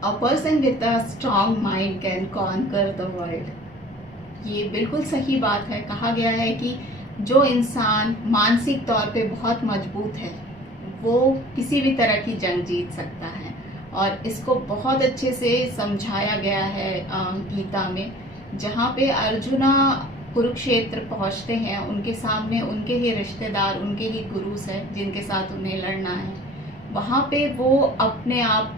A person with a strong mind can conquer the world. ये बिल्कुल सही बात है। कहा गया है कि जो इंसान मानसिक तौर पे बहुत मजबूत है वो किसी भी तरह की जंग जीत सकता है, और इसको बहुत अच्छे से समझाया गया है गीता में, जहाँ पे अर्जुना कुरुक्षेत्र पहुँचते हैं, उनके सामने उनके ही रिश्तेदार, उनके ही गुरुस है जिनके साथ उन्हें लड़ना है। वहाँ पे वो अपने आप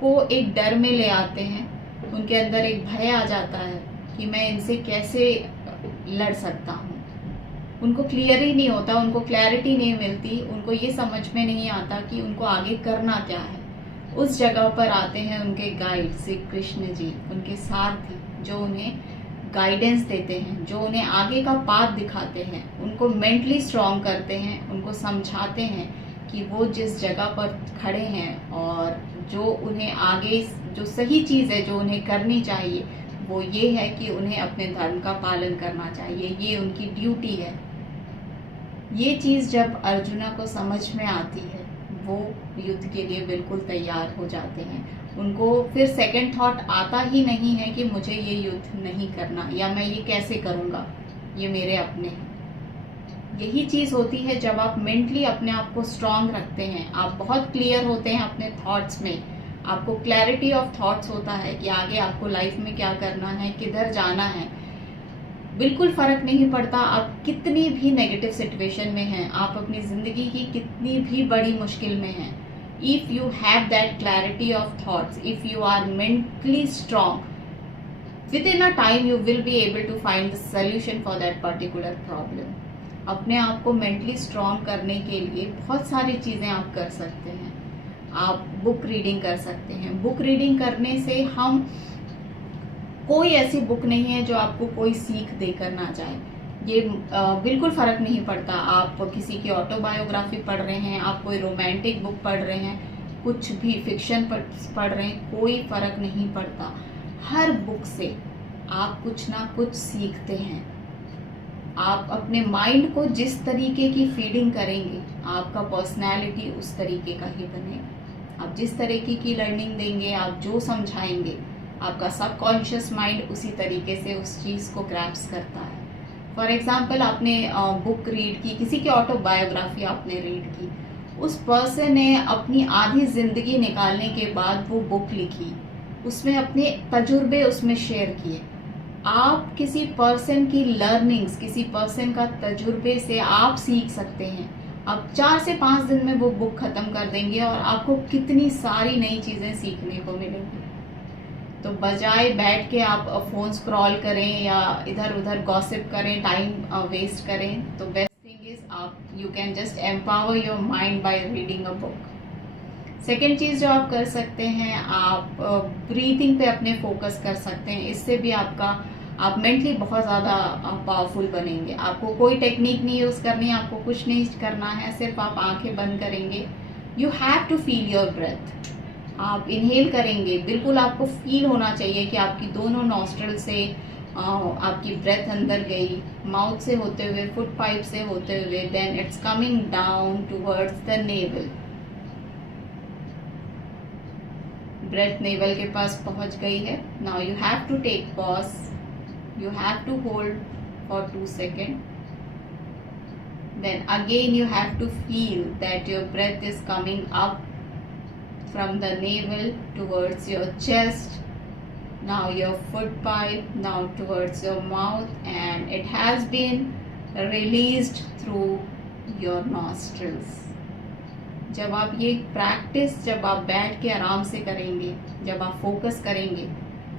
को एक डर में ले आते हैं, उनके अंदर एक भय आ जाता है कि मैं इनसे कैसे लड़ सकता हूँ। उनको क्लियर ही नहीं होता, उनको क्लैरिटी नहीं मिलती, उनको ये समझ में नहीं आता कि उनको आगे करना क्या है। उस जगह पर आते हैं उनके गाइड श्री कृष्ण जी, उनके सारथी, जो उन्हें गाइडेंस देते हैं, जो उन्हें आगे का पाथ दिखाते हैं, उनको मेंटली स्ट्रॉन्ग करते हैं, उनको समझाते हैं कि वो जिस जगह पर खड़े हैं और जो उन्हें आगे जो सही चीज़ है जो उन्हें करनी चाहिए वो ये है कि उन्हें अपने धर्म का पालन करना चाहिए, ये उनकी ड्यूटी है। ये चीज़ जब अर्जुना को समझ में आती है वो युद्ध के लिए बिल्कुल तैयार हो जाते हैं। उनको फिर सेकंड थॉट आता ही नहीं है कि मुझे ये युद्ध नहीं करना या मैं ये कैसे करूँगा, ये मेरे अपने हैं। यही चीज़ होती है जब आप मेंटली अपने आप को स्ट्रांग रखते हैं, आप बहुत क्लियर होते हैं अपने थॉट्स में, आपको क्लैरिटी ऑफ थॉट्स होता है कि आगे आपको लाइफ में क्या करना है, किधर जाना है। बिल्कुल फर्क नहीं पड़ता आप कितनी भी नेगेटिव सिचुएशन में हैं, आप अपनी जिंदगी की कितनी भी बड़ी मुश्किल में हैं। If you have that clarity of thoughts, if you are mentally strong, within a time you will be able to find the solution for that particular problem. अपने आप को मेंटली स्ट्रांग करने के लिए बहुत सारी चीज़ें आप कर सकते हैं। आप बुक रीडिंग कर सकते हैं। बुक रीडिंग करने से हम, कोई ऐसी बुक नहीं है जो आपको कोई सीख देकर ना जाए। ये बिल्कुल फर्क नहीं पड़ता, आप किसी की ऑटोबायोग्राफी पढ़ रहे हैं, आप कोई रोमांटिक बुक पढ़ रहे हैं, कुछ भी फिक्शन पढ़ रहे हैं, कोई फर्क नहीं पड़ता। हर बुक से आप कुछ ना कुछ सीखते हैं। आप अपने माइंड को जिस तरीके की फीडिंग करेंगे आपका पर्सनैलिटी उस तरीके का ही बनेगा। आप जिस तरीके की लर्निंग देंगे, आप जो समझाएंगे, आपका सबकॉन्शियस माइंड उसी तरीके से उस चीज़ को ग्रैप्स करता है। फॉर एग्जाम्पल, आपने बुक रीड की, किसी की ऑटोबायोग्राफी आपने रीड की, उस पर्सन ने अपनी आधी जिंदगी निकालने के बाद वो बुक लिखी, उसमें अपने तजुर्बे उसमें शेयर किए। आप किसी पर्सन की लर्निंग्स, किसी पर्सन का तजुर्बे से आप सीख सकते हैं। आप 4 से 5 दिन में वो बुक खत्म कर देंगे और आपको कितनी सारी नई चीजें सीखने को मिलेंगी। तो बजाय बैठ के आप फोन स्क्रॉल करें या इधर उधर गॉसिप करें, टाइम वेस्ट करें, तो बेस्ट थिंग इज आप you can just empower your mind by reading a book. Second चीज़ जो आप कर सकते हैं, आप ब्रीथिंग पे अपने फोकस कर सकते हैं। इससे भी आप मेंटली बहुत ज़्यादा पावरफुल बनेंगे। आपको कोई टेक्निक नहीं यूज़ करनी है, आपको कुछ नहीं करना है, सिर्फ आप आंखें बंद करेंगे। You have to feel your breath. आप इनहेल करेंगे, बिल्कुल आपको फील होना चाहिए कि आपकी दोनों नॉस्ट्रल से आपकी ब्रेथ अंदर गई, माउथ से होते हुए, फुट पाइप से होते हुए, then it's coming down towards the navel. Breath navel के पास पहुंच गई है। Now you have to take pause, you have to hold for 2 seconds, then again you have to feel that your breath is coming up from the navel towards your chest, now your foot pipe, now towards your mouth, and it has been released through your nostrils. जब आप ये practice, जब आप बैठ के आराम से करेंगे, जब आप फोकस करेंगे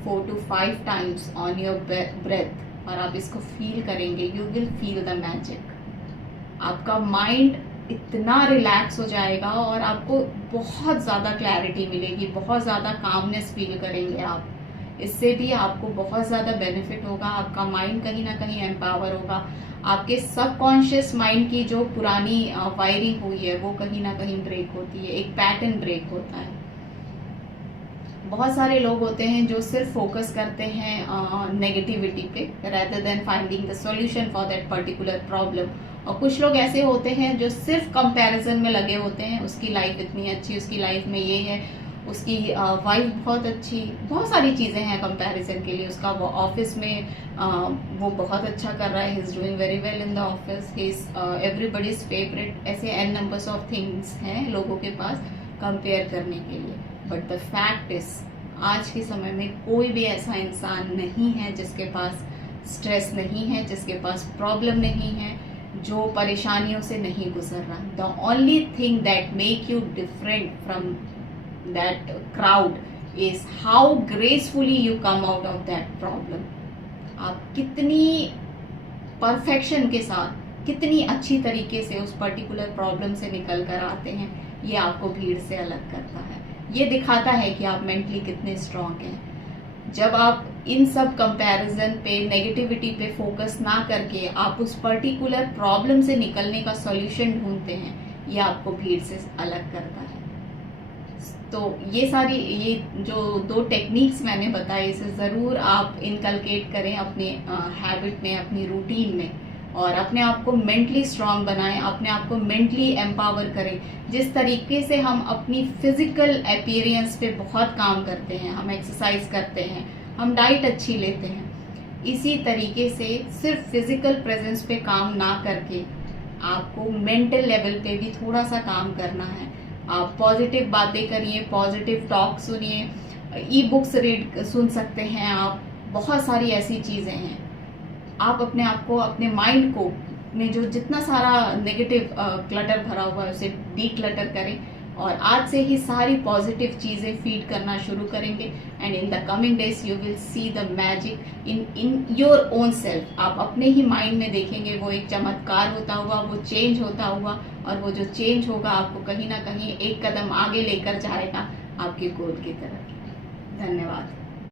4 to 5 times on your breath और आप इसको फील करेंगे, you will feel the magic. आपका माइंड इतना रिलैक्स हो जाएगा और आपको बहुत ज़्यादा क्लैरिटी मिलेगी, बहुत ज़्यादा कामनेस फील करेंगे आप। इससे भी आपको बहुत ज़्यादा बेनिफिट होगा, आपका माइंड कहीं ना कहीं एम्पावर होगा, आपके सबकॉन्शियस माइंड की जो पुरानी वायरिंग हुई है वो कहीं ना कहीं ब्रेक होती है, एक पैटर्न ब्रेक होता है। बहुत सारे लोग होते हैं जो सिर्फ फोकस करते हैं नेगेटिविटी पे rather then finding the solution for that particular problem, और कुछ लोग ऐसे होते हैं जो सिर्फ कंपैरिजन में लगे होते हैं, उसकी लाइफ इतनी अच्छी, उसकी लाइफ में ये है, उसकी वाइफ बहुत अच्छी, बहुत सारी चीज़ें हैं कंपैरिजन के लिए। उसका वो ऑफिस में वो बहुत अच्छा कर रहा है, he is doing very well in the office, he is everybody's favourite. ऐसे एन नंबर्स ऑफ थिंग्स हैं लोगों के पास कंपेयर करने के लिए। बट द फैक्ट इज आज के समय में कोई भी ऐसा इंसान नहीं है जिसके पास स्ट्रेस नहीं है, जिसके पास प्रॉब्लम नहीं है, जो परेशानियों से नहीं गुजर रहा। The only thing that make you different from that crowd is how gracefully you come out of that problem. आप कितनी परफेक्शन के साथ, कितनी अच्छी तरीके से उस पर्टिकुलर प्रॉब्लम से निकल कर आते हैं, ये आपको भीड़ से अलग करता है। ये दिखाता है कि आप मेंटली कितने स्ट्रांग हैं। जब आप इन सब कंपैरिजन पे, नेगेटिविटी पे फोकस ना करके आप उस पर्टिकुलर प्रॉब्लम से निकलने का सॉल्यूशन ढूंढते हैं, ये आपको भीड़ से अलग करता है। तो ये जो 2 टेक्निक्स मैंने बताई, इसे ज़रूर आप इनकलकेट करें अपने हैबिट में, अपनी रूटीन में, और अपने आप को मेंटली स्ट्रांग बनाएं, अपने आप को मेंटली एम्पावर करें। जिस तरीके से हम अपनी फिजिकल अपीयरेंस पे बहुत काम करते हैं, हम एक्सरसाइज करते हैं, हम डाइट अच्छी लेते हैं, इसी तरीके से सिर्फ फिजिकल प्रेजेंस पे काम ना करके आपको मेंटल लेवल पे भी थोड़ा सा काम करना है। आप पॉजिटिव बातें करिए, पॉजिटिव टॉक सुनिए, ई बुक्स सुन सकते हैं आप, बहुत सारी ऐसी चीज़ें हैं। आप अपने आप को, अपने माइंड को, में जो जितना सारा नेगेटिव क्लटर भरा हुआ है उसे डीक्लटर करें, और आज से ही सारी पॉजिटिव चीज़ें फीड करना शुरू करेंगे। And in the coming days you will see the magic in your own self. आप अपने ही माइंड में देखेंगे वो एक चमत्कार होता हुआ, वो चेंज होता हुआ, और वो जो चेंज होगा आपको कहीं ना कहीं एक कदम आगे लेकर जाएगा आपके गोल की तरफ। धन्यवाद।